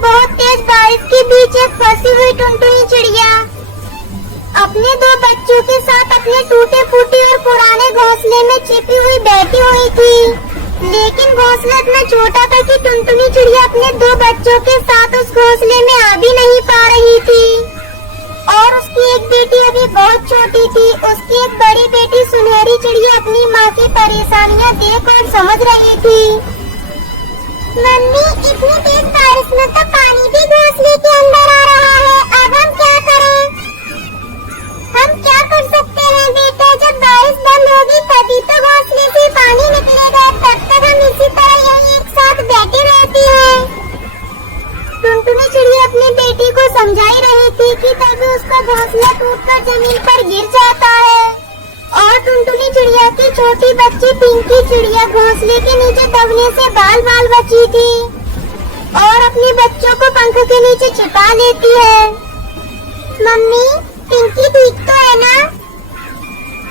बहुत तेज बारिश के बीच एक फंसी हुई टुनटुनी चिड़िया अपने दो बच्चों के साथ अपने टूटे फूटे और पुराने घोंसले में छिपी हुई बैठी हुई थी। लेकिन घोंसला इतना छोटा था कि टुनटुनी चिड़िया अपने दो बच्चों के साथ उस घोंसले में आ भी नहीं पा रही थी। और उसकी एक बेटी अभी बहुत छोटी थी। उसकी एक बड़ी बेटी सुनहरी चिड़िया अपनी माँ की परेशानियाँ देख और समझ रही थी। मम्मी, इतनी तेज बारिश में तो पानी भी घोंसले के अंदर आ रहा है, अब हम क्या करें? हम क्या कर सकते हैं बेटा, जब बारिश बंद होगी तभी तो घोंसले से पानी निकलेगा। तब तक हम इसी तरह यहीं एक साथ बैठे रहती हैं। टुनटुनी चिड़िया अपनी बेटी को समझाई रही थी कि तभी उसका घोंसला टूटकर जमीन पर गिर जाता है। और टुनटुनी चिड़िया की छोटी बच्ची पिंकी चिड़िया घोंसले के नीचे दबने से बाल बाल बची थी और अपने बच्चों को पंख के नीचे छिपा लेती है। मम्मी, पिंकी ठीक तो है ना?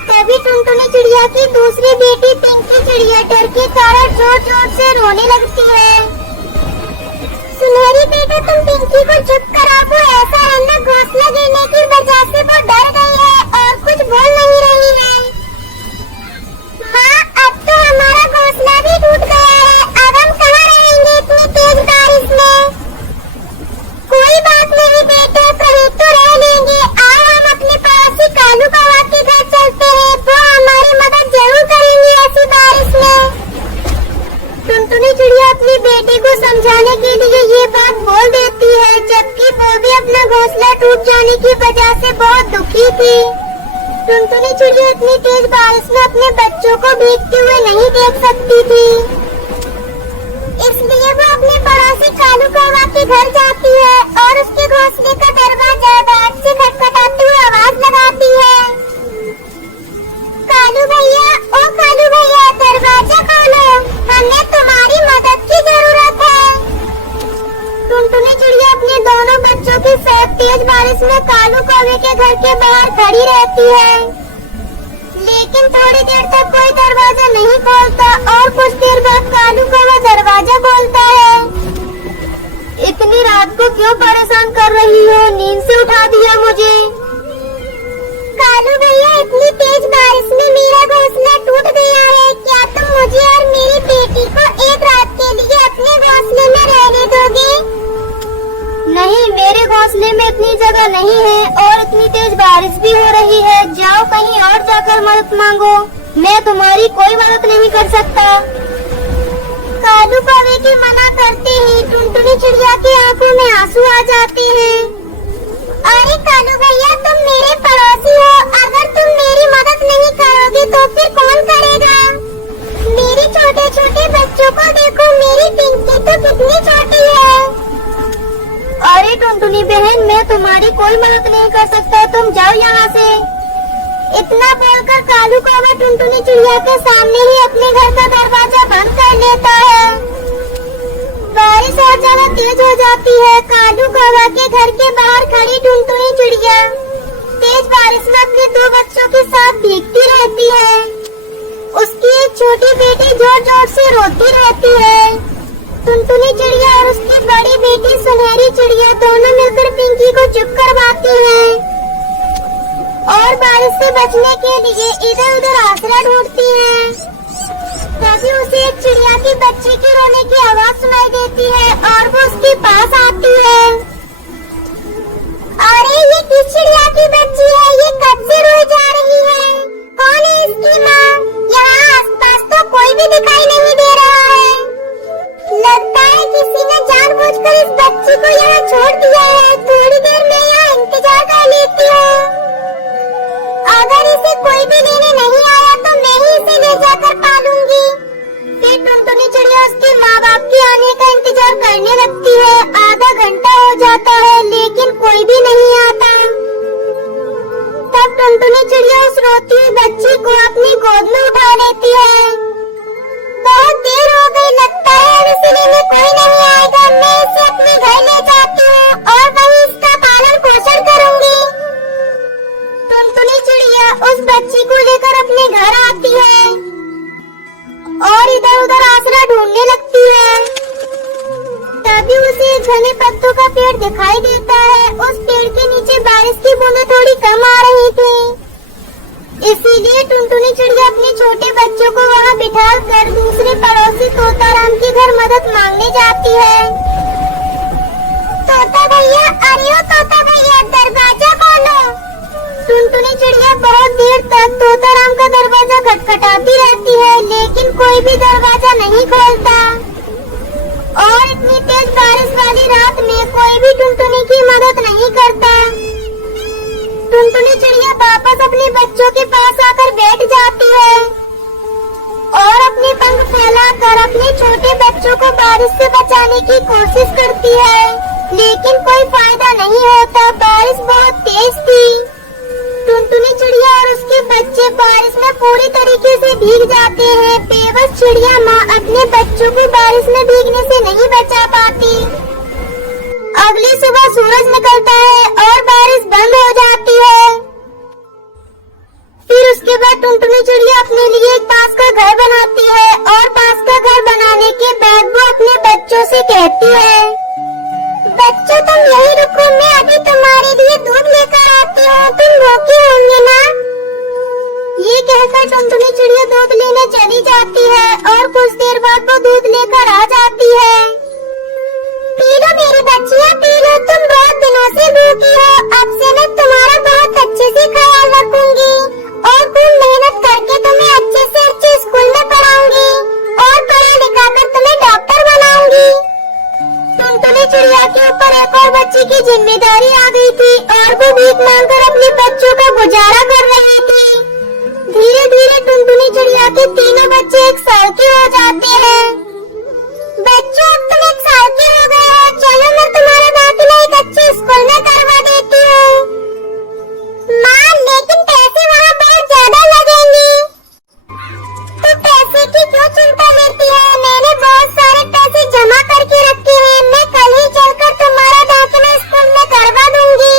तभी टुनटुनी चिड़िया की दूसरी बेटी पिंकी चिड़िया डर के कारण जोर जोर से रोने लगती है। सुनहरी बेटा, तुम पिंकी को चुप करा दो, ऐसा है ना घोंसला गिरने की वजह से वो डर गई है और कुछ बोल नहीं रही है। माँ, अब तो हमारा घोंसला भी टूट गया है, अब हम कहाँ रहेंगे इतनी तेज बारिश में? कोई बात नहीं बेटा, कहीं तो रह लेंगे। आओ हम अपने पड़ोसी कालू कौवा के घर चलते हैं, वो हमारी मदद जरूर करेंगे ऐसी बारिश में। टुनटुनी चिड़िया अपनी बेटी को समझाने के लिए ये बात बोल देती है, जबकि वो भी अपना घोंसला टूट जाने की वजह से बहुत दुखी थी। टुनटुनी चिड़िया इतनी तेज बारिश में अपने बच्चों को भीगते हुए नहीं देख सकती थी, इसलिए वो अपने पड़ोसी कालू कौवा के घर जाती है और उसके घोंसले का दरवाजा बैट से खटखटाते हुए आवाज लगाती है। कालू भैया, ओ कालू भैया, दरवाजा खोलो, हमें तुम्हारी मदद की जरूरत है। टुनटुनी चिड़िया अपने दोनों बच्चों के साथ तेज बारिश में कालू कौवे के घर के बाहर खड़ी रहती है, लेकिन थोड़ी देर तक कोई दरवाजा नहीं खोलता और कुछ देर बाद कालू कौवा दरवाजा खोलता है। इतनी रात को क्यों परेशान कर रही हो? नींद से उठा दिया मुझे। कालू भैया, इतनी तेज बारिश में मेरा घोंसला टूट गया है, क्या तुम मुझे और मेरी बेटी को एक रात के लिए अपने घोंसले में रहने दोगे? नहीं, मेरे घोंसले में इतनी जगह नहीं है और इतनी तेज बारिश भी हो रही है। जाओ कहीं और जाकर मदद मांगो, मैं तुम्हारी कोई मदद नहीं कर सकता। कालू कौवे के मना करते ही टुनटुनी चिड़िया की आंखों में आंसू आ जाते हैं। अरे कालू भैया, तुम मेरे पड़ोसी हो, अगर तुम मेरी मदद नहीं करोगे तो फिर कौन करेगा? मेरे छोटे छोटे बच्चों को देखो, मेरी पिंकी तो कितनी छोटी है। अरे टुनटुनी बहन, मैं तुम्हारी कोई मदद नहीं कर सकता, तुम जाओ यहाँ से। इतना बोलकर कालू कौवा टुनटुनी चिड़िया के सामने ही अपने घर का दरवाजा बंद कर लेता है। बारिश और ज्यादा तेज हो जाती है। कालू कौवा के घर के बाहर खड़ी टुनटुनी चिड़िया तेज बारिश में अपने दो बच्चों के साथ भीगती रहती है। उसकी एक छोटी बेटी जोर जोर से रोती रहती है। टुनटुनी चिड़िया और उसकी बड़ी बेटी सुनहरी चिड़िया दोनों मिलकर पिंकी को चुप करवाती हैं और बारिश से बचने के लिए इधर उधर आसरा ढूंढती हैं। तभी उसे एक चिड़िया की बच्ची की रोने की आवाज सुनाई देती है और वो उसके पास आती है। अरे ये किस चिड़िया की बच्ची है? ये कब से रोई जा रही है? कौन है इसकी माँ? यहाँ आसपास तो कोई भी दिखाई नहीं दे रहा है। लगता है किसी ने जानबूझकर इस बच्ची को यहाँ छोड़ दिया है। थोड़ी देर में यहाँ इंतजार कर लेती हूँ। अगर इसे कोई भी लेने नहीं आया तो मैं ही इसे ले जाकर पालूंगी। फिर टुनटुनी चिड़िया उसके माँ बाप के आने का इंतजार करने लगती है। आधा घंटा हो दिखाई देता है। उस पेड़ के नीचे बारिश की बूंदें थोड़ी कम आ रही थी, इसीलिए टुनटुनी चिड़िया अपने छोटे बच्चों को वहाँ बिठा कर दूसरे पड़ोसी तोताराम के घर मदद मांगने जाती है। तोता भैया, अरे ओ तोता भैया, दरवाजा खोलो। टुनटुनी चिड़िया बहुत देर तक तोताराम का दरवाजा खटखटाती रहती है, लेकिन कोई भी दरवाजा नहीं खोलता। और इतनी तेज बारिश वाली रात में कोई भी टुनटुनी की मदद नहीं करता। टुनटुनी चिड़िया वापस अपने बच्चों के पास आकर बैठ जाती है और अपने पंख फैलाकर अपने छोटे बच्चों को बारिश से बचाने की कोशिश करती है, लेकिन कोई फायदा नहीं होता। बारिश बहुत तेज थी। टुनटुनी चिड़िया और उसके बच्चे बारिश में पूरी तरीके से भीग जाते हैं। बेबस चिड़िया माँ अपने बच्चों को बारिश में भीगने से नहीं बचा पाती। अगली सुबह सूरज निकलता है और बारिश बंद हो जाती है। फिर उसके बाद टुनटुनी चिड़िया अपने लिए एक बांस का घर बनाती है और बांस का घर बनाने के बाद वो अपने बच्चों से कहती है, बच्चों तुम यही रुको, मैं अभी तुम्हारे लिए दूध लेकर आती हूँ, तुम भूखे होंगे ना। ये कहकर टुनटुनी चिड़िया दूध लेने चली जाती है और कुछ देर बाद वो दूध लेकर आ जाती है। पी लो मेरी बच्चियाँ, पी लो, तुम बहुत दिनों से भूखी हो। अब से मैं तुम्हारा बहुत अच्छे से ख्याल रखूंगी और खूब मेहनत करके तुम्हें अच्छे से अच्छे स्कूल में पढ़ाऊंगी और पढ़ा लिखा कर तुम्हें डॉक्टर बनाऊंगी। टुनटुनी चिड़िया के ऊपर एक और बच्ची की जिम्मेदारी आ गई थी और वो भीख मांगकर अपने बच्चों का गुजारा कर रही थी। धीरे धीरे टुनटुनी चिड़िया के तीनों बच्चे एक साल के हो जाते हैं। बच्चों, अब तुम एक साल के हो गए हो, चलो मैं तुम्हारा दाखिला एक अच्छे स्कूल में करवा देती हूँ। माँ, लेकिन पैसे वहाँ बहुत ज्यादा लगेंगे। तो पैसे की क्यों चिंता लेती है? मैंने बहुत सारे पैसे जमा करके रखे हैं, मैं कल ही चलकर तुम्हारा दाखिला स्कूल में करवा दूंगी।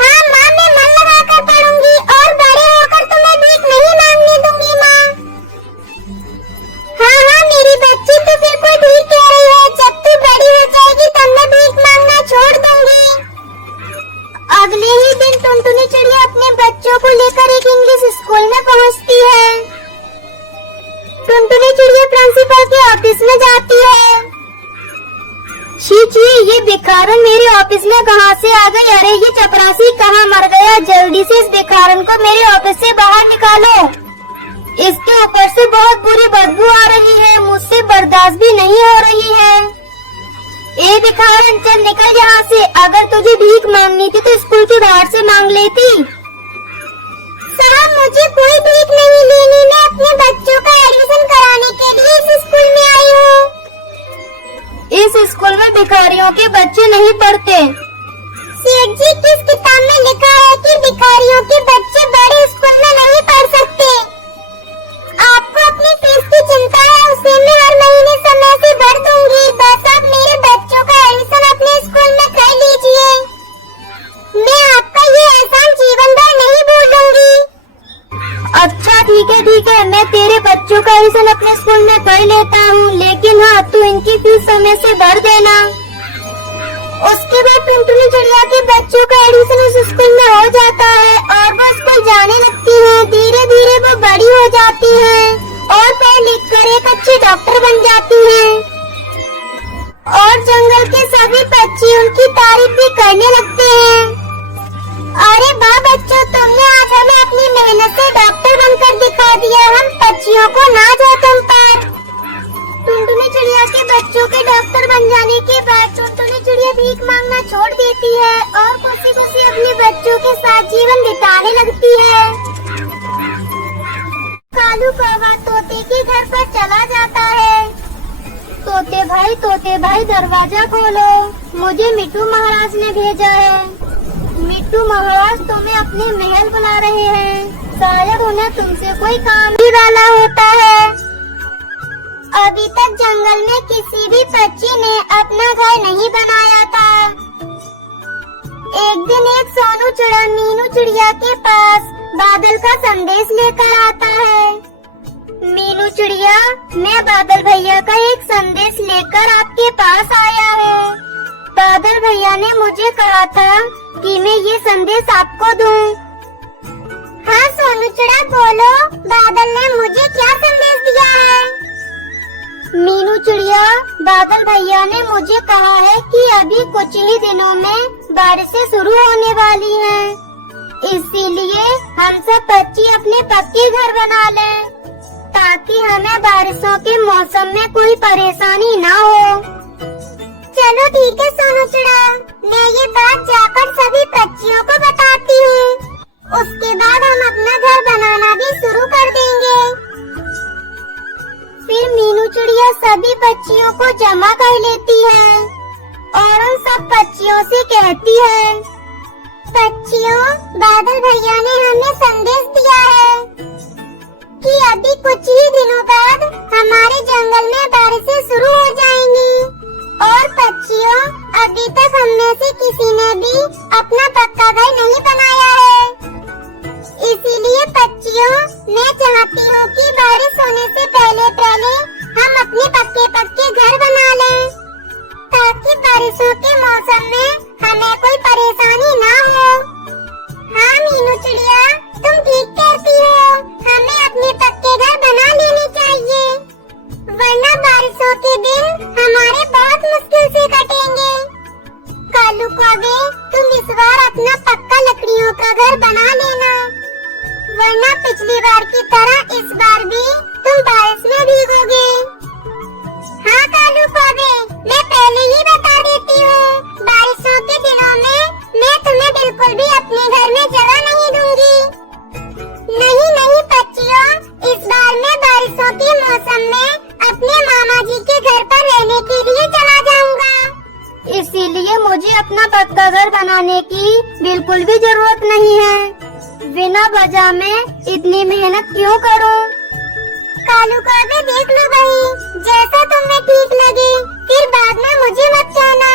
हाँ माँ, मैं मन लगाकर पढ़ूंगी और बड़े होकर तुम्हें भीख नहीं मांगने दूंगी माँ। हाँ हाँ मेरी बच्ची, तो फिर कोई भीख कह रही है? जब तू बड़ी हो जाएगी तब मैं भीख मांगना छोड़ दूंगी। अगले ही दिन टुनटुनी चिड़िया अपने बच्चों को लेकर एक इंग्लिश स्कूल में पहुंचती है। टुनटुनी चिड़िया प्रिंसिपल के ऑफिस में जाती है। छी छी, ये भिखारन मेरे ऑफिस में कहाँ से आ गई? अरे ये चपरासी कहाँ मर गया? जल्दी से इस भिखारन को मेरे ऑफिस से बाहर निकालो। इसके ऊपर से बहुत बुरी बदबू आ रही है, मुझसे बर्दाश्त भी नहीं हो रही है। ए भिखारन, चल निकल यहाँ से। अगर तुझे भीख मांगनी थी तो स्कूल के बाहर से मांग लेती। साहब, मुझे कोई भीख नहीं लेनी, मैं अपने बच्चों का एडमिशन कराने के लिए इस स्कूल में आई हूँ। इस स्कूल में भिखारियों के बच्चे नहीं पढ़ते। सेठ जी, किस किताब में लिखा है कि भिखारियों के बच्चे बड़े स्कूल में नहीं पढ़ सकते? आपको अपनी फीस की चिंता है, उसे मैं हर महीने समय से भर दूंगी। बस आप मेरे बच्चों का एडमिशन अपने स्कूल में कर लीजिए। मैं आपका ये एहसान जीवन भर नहीं भूलूंगी। अच्छा ठीक है, मैं तेरे बच्चों का एडमिशन अपने स्कूल में कर लेता हूँ, लेकिन हाँ तू इनकी फीस समय से भर देना। उसके बाद टुनटुनी चिड़िया के बच्चों का एडमिशन उस स्कूल में हो जाता है और वो स्कूल जाने लगती है। धीरे धीरे वो बड़ी हो जाती है और पढ़ लिख कर एक अच्छी डॉक्टर बन जाती है और जंगल के सभी पक्षी उनकी तारीफ भी करने लगते हैं। अरे वाह बच्चों, तुमने आज हमें अपनी मेहनत से डॉक्टर बनकर दिखा दिया, हम पक्षियों को नाज है तुम पर। टुनटुनी चिड़िया के बच्चों के डॉक्टर बन जाने के बाद टुनटुनी चिड़िया भीख मांगना छोड़ देती है और खुशी खुशी अपने बच्चों के साथ जीवन बिताने लगती है। कालू कौवा तोते के घर पर चला जाता है। तोते भाई दरवाजा खोलो, मुझे मिट्टू महाराज ने भेजा है। मिट्टू महाराज तुम्हें अपने महल बुला रहे हैं, शायद उन्हें तुमसे कोई काम ही वाला होता है। अभी तक जंगल में किसी भी पक्षी ने अपना घर नहीं बनाया था। एक दिन एक सोनू चिड़ा मीनू चिड़िया के पास बादल का संदेश लेकर आता है। मीनू चिड़िया, मैं बादल भैया का एक संदेश लेकर आपके पास आया हूँ। बादल भैया ने मुझे कहा था कि मैं ये संदेश आपको दूं। हाँ सोनू चिड़ा बोलो, बादल ने मुझे क्या संदेश दिया है? मीनू चिड़िया, बादल भैया ने मुझे कहा है कि अभी कुछ ही दिनों में बारिशें शुरू होने वाली हैं, इसीलिए हम सब बच्चे अपने पक्के घर बना लें ताकि हमें बारिशों के मौसम में कोई परेशानी ना हो। चलो ठीक है सोनू चिड़ा, मैं ये बात जाकर सभी पक्षियों को बताती हूँ। उसके बाद हम अपना घर बनाना भी शुरू कर देंगे। फिर मीनू चिड़िया सभी पक्षियों को जमा कर लेती है और उन सब पक्षियों से कहती है, पक्षियों, बादल भैया ने हमें संदेश दिया है कि अभी कुछ ही दिनों बाद हमारे जंगल में बारिशें शुरू हो जाएंगी। और पक्षियों, अभी तक हम में से किसी ने भी अपना पक्का घर नहीं बनाया है, इसीलिए पक्षियों, मैं चाहती हूँ कि बारिश होने से पहले पहले हम अपने पक्के घर बना लें ताकि बारिशों के मौसम में हमें कोई परेशानी ना हो। हाँ मीनू चिड़िया, तुम ठीक कहती हो, हमें अपने पक्के घर बना लेने चाहिए, वरना बारिशों के दिन हमारे बहुत मुश्किल से कटेंगे। कालू कौवे, तुम इस बार अपना पक्का लकड़ियों का घर बना लेना, वरना पिछली बार की तरह इस बार भी तुम बारिश में भीगोगे। हाँ कालू कौवे, मैं पहले ही बता देती हूँ, बारिशों के दिनों में मैं तुम्हें बिल्कुल भी अपने घर में जगह नहीं दूंगी। नहीं पक्षियों, इस बार मैं बारिशों के मौसम में अपने मामा जी के घर पर रहने के लिए चला जाऊंगा, इसीलिए मुझे अपना पक्का घर बनाने की बिल्कुल भी जरूरत नहीं है। बिना वजह में इतनी मेहनत क्यों करूं? कालू कौवे, देख लो भाई, जैसा तुम्हें ठीक लगे, फिर बाद में मुझे मत कहना।